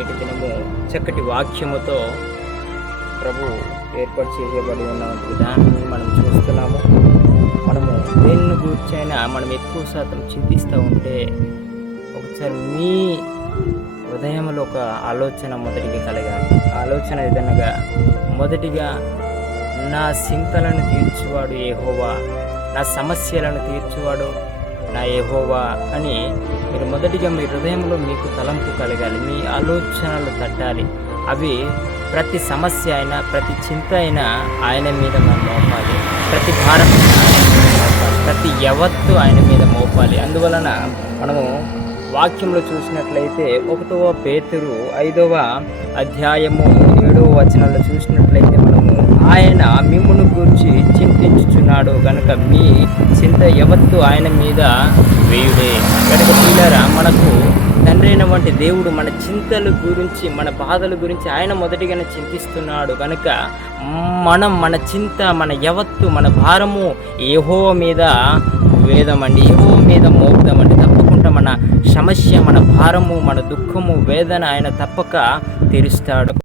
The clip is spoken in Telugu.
నేటి దినము చక్కటి వాక్యముతో ప్రభు ఏర్పాటు చేయబడి ఉన్న విధానాన్ని మనం చూస్తున్నాము. మనము దేనిని గురించైనా మనం ఎక్కువ శాతం చింతిస్తూ ఉంటే ఒకసారి మీ హృదయంలో ఒక ఆలోచన మొదటిగా కలగాలి. ఆలోచన ఏదనగా మొదటిగా నా చింతలను తీర్చువాడు యెహోవా, నా సమస్యలను తీర్చువాడు నా యెహోవా అని మీరు మొదటిగా మీ హృదయంలో మీకు తలంపు కలగాలి. మీ ఆలోచనలు తట్టాలి. అవి ప్రతి సమస్య అయినా ప్రతి చింత అయినా ఆయన మీద మనం మోపాలి. ప్రతి భారం ప్రతి యావత్తు ఆయన మీద మోపాలి. అందువలన మనము వాక్యంలో చూసినట్లయితే 1వ పేతురు 5వ అధ్యాయము 7వ వచనంలో చూసినట్లయితే మనము ఆయన మిమ్మును గురించి చింతించుచున్నాడు గనుక మీ చింత యావత్తు ఆయన మీద వేయుడే. కనుక పిల్లరా, మనకు తండ్రి అయినటువంటి దేవుడు మన చింతల గురించి మన బాధల గురించి ఆయన మొదటిగానే చింతిస్తున్నాడు కనుక మన చింత మన యావత్తు మన భారము యెహోవా మీద వేదమండి, యెహోవా మీద మోపుదామండి. తప్పకుండా మన సమస్య మన భారము మన దుఃఖము వేదన ఆయన తప్పక తీరుస్తాడు.